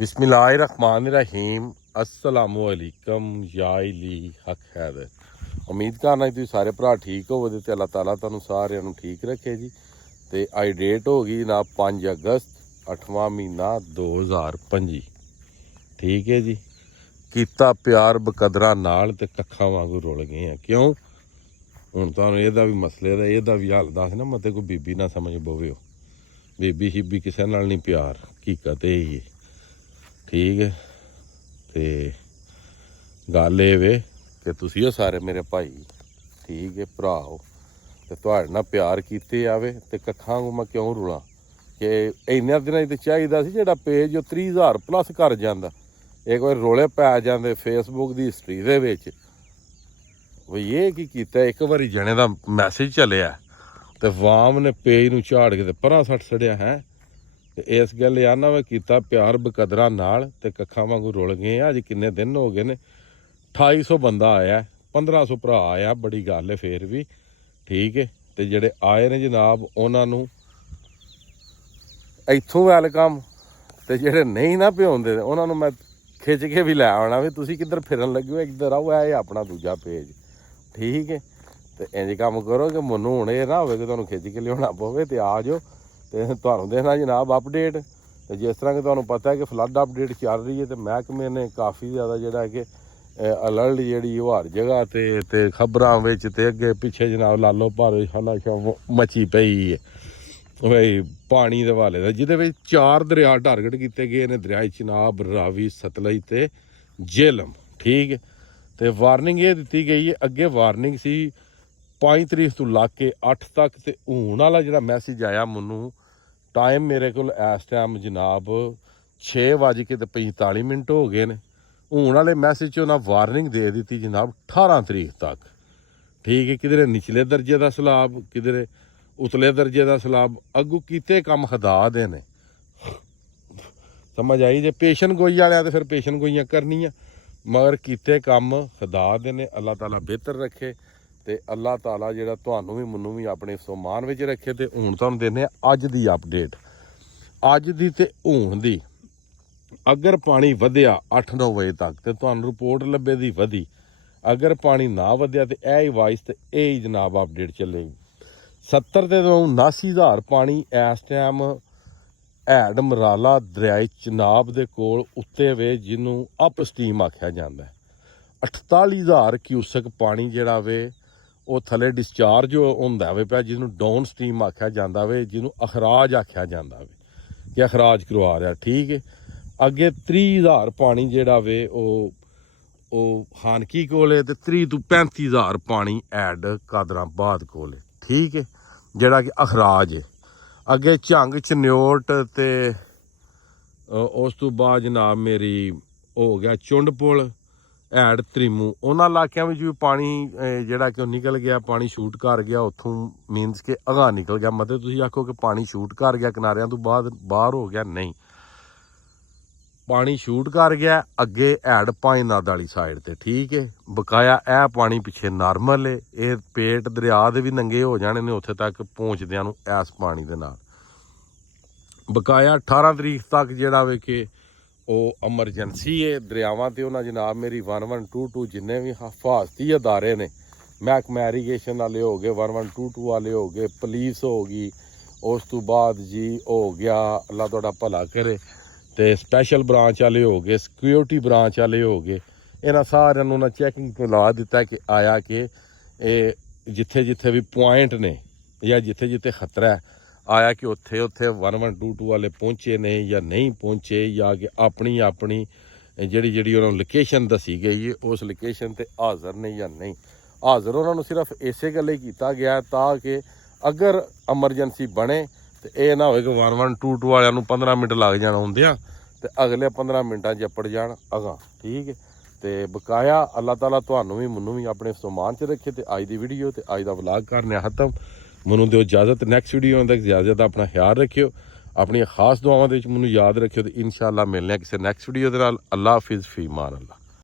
बिस्मिल्लाहिर्रहमानिर्रहीम अस्सलामुअलैकुम याइली हक हैदर। उम्मीद करना कि सारे भरा ठीक होवो ते अल्लाह ताला तुहानूं सारिਆਂ ਨੂੰ ठीक रखे जी। तो अज डेट हो गई ना 5 अगस्त 8वां महीना 2025। ठीक है जी। कीता प्यार बकदरा नाल ते कक्खां वांगू रुल गए हैं। क्यों हुण तुहानूं इहदा भी मसले दा इहदा भी हल दस ना, मते कोई बीबी ना समझ पवे। बीबी शिबी किसे नाल नहीं प्यार, हकीकत यही है। ठीक है। तो गल ये वे कि तुसी हो सारे मेरे भाई, ठीक है, भरा हो, तो तुहाडे नाल प्यार कीते आवे ते कक्खां को मैं क्यों रुला कि इन्ने दिनां तो चाहिदा सी जिहड़ा पेज 30,000 प्लस कर जांदा। एक बार रोले पै जांदे फेसबुक की हिस्टरी दे विच भी ये की कीता। एक बारी जने दा मैसेज चलिया तो वाम ने पेज नूं झाड़ के ते परां सट छड़िया है। तो इस गल आना मैं कीता प्यार बकदरा नाल ते कक्खां वांगू रुल गए। अज किन्ने दिन हो गए ने, 2800 बंदा आया, 1500 भरा आया, बड़ी गल है फिर भी। ठीक है। तो जेडे आए ने जनाब उन्होंने इत्थों वैलकम, तो जेडे नहीं ना भ्योंदे उन्होंने मैं खिच के भी लै आना भी तुसी किधर फिरन लगे हो, इधर आओ, है अपना दूजा पेज। ठीक है। तो इंज कम करो कि मैनू हुण ये ना होवे कि तुहानूं खिच के लियाना पवे, तो आ जाओ तो तुहानूं देना जनाब अपडेट। तो जिस तरह कि तुहानूं पता है कि फ्लड अपडेट चल रही है, तो महकमे ने काफ़ी ज़्यादा जिहड़ा कि अलर्ट जी हर जगह ते खबरां विच ते अगे पिछे जनाब लालो भारो हलाशा मची पई है भाई पानी दे हवाले दा, जिहदे विच 4 दरिया टारगेट किए गए ने, दरिया चिनाब, रावी, सतलज ते झेलम। ठीक है। तो वार्निंग ये दी गई है, अगे वार्निंग सी 5 तरीक तो ला के 8 तक। तो हुण वाला जिहड़ा मैसेज आया मैनू टाइम मेरे को इस टाइम जनाब 6:45 हो गए ने। हुण वाले मैसेज चो ना वार्निंग दे दी जनाब 18 तरीक तक। ठीक है। किधरे निचले दर्जे का सैलाब, किधरे उतले दर्जे का सैलाब, अगू कीते कम खुदा दे ने। समझ आई जे पेशन गोई वाले तो फिर पेशन गोइयां करनियां, मगर कीते कम खुदा दे ने। अल्लाह ताला बेहतर रखे ते अल्लाह ताला जिहड़ा तुहानूं भी मैनूं भी अपने समान विच रखे। ते हुण तुहानूं दिंदे अज दी अपडेट, अज दी ते हुण दी। अगर पानी वधिया 8-9 बजे तक तो तुहानूं रिपोर्ट लब्भे दी वधी, अगर पानी ना वधिया तो यह वाइस तो यही जनाब अपडेट चलेगी। 70 ते 79,000 पानी इस टाइम हैड मराला दरियाए चिनाब दे कोल उत्ते वे, जिन्हों अप स्टीम आख्या जाता है। 48,000 क्यूसक पानी जिहड़ा वे वो थले डिस्चार्ज होंदा वे पिया, जिन्हों डाउन स्टीम आख्या जाता वे, जिन्हों अखराज आख्या जाता वे कि अखराज करवा रहा। ठीक है। अगे 30,000 पानी जिहड़ा वे ओ हानकी कोले, ते 30 तो 35,000 पानी ऐड कादराबाद कोले। ठीक है। जिहड़ा कि अखराज है। अगे झंग चन्योट ते उस तो बाद जनाब मेरी हो गया चुंड पुल ऐड त्रिमू, उन्होंने इलाकों में भी पानी जिहड़ा कि निकल गया, पानी शूट कर गया उतों, मीनस के अगां निकल गया। मतलब तुसीं आखो कि पानी शूट कर गया किनारियां तो बाद बाहर हो गया, नहीं, पानी शूट कर गया अगे हैड भाईनाथ वाली साइड ते। ठीक है। बकाया यह पानी पिछे नॉर्मल है, ये पेट दरिया दे भी नंगे हो जाने ने उत्थे तक पहुँचदियां नूं इस पानी दे नाल। बकाया 18 तरीक तक जिहड़ा वे कि एमरजेंसी है दरियावां ते। उन्हां जनाब मेरी 1122 जिन्ने भी हिफाजती अदारे ने, महकमा इरीगेशन वाले हो गए, 1122 वाले हो गए, पुलिस होगी, उस तो बाद जी हो गया अल्लाह तुहाडा भला करे तो स्पैशल ब्रांच वाले हो गए, सिक्योरिटी ब्रांच वाले हो गए, इन्हां सारिਆਂ ਨੂੰ चैकिंग तो ला दिता कि आया कि जिथे जिथे भी पॉइंट ने या जिथे जिथे खतरा है आया कि उत्थे उत्थे 1122 वाले पहुँचे ने या नहीं पहुँचे, या कि अपनी अपनी जिहड़ी जिहड़ी उन्होंने लोकेशन दसी गई है उस लोकेशन ते हाज़र ने या नहीं हाज़र। उन्होंने सिर्फ इसे गल्ले किया गया ताकि अगर एमरजेंसी बने तो यह ना हो कि 1122 वालियां नूं 15 मिनट लग जाण आउंदियां ते अगले 15 मिनटां जपड़ जाण अगां। ठीक है। तो बकाया अल्लाह ताला तुहानूं भी मैनूं भी अपने समान च रखे। तो अज दी वीडियो ते अज दा व्लॉग करने खत्म। मैनूं दिओ इजाजत, नैक्सट वीडियो तक इजाजत, अपना ख्याल रखियो, अपनी खास दुआवां दे विच मैनूं याद रखियो। तो इंशाअल्लाह मिलने किसी नैक्सट वीडियो दे नाल। अल्लाह हाफिज़, फी मान अल्लाह।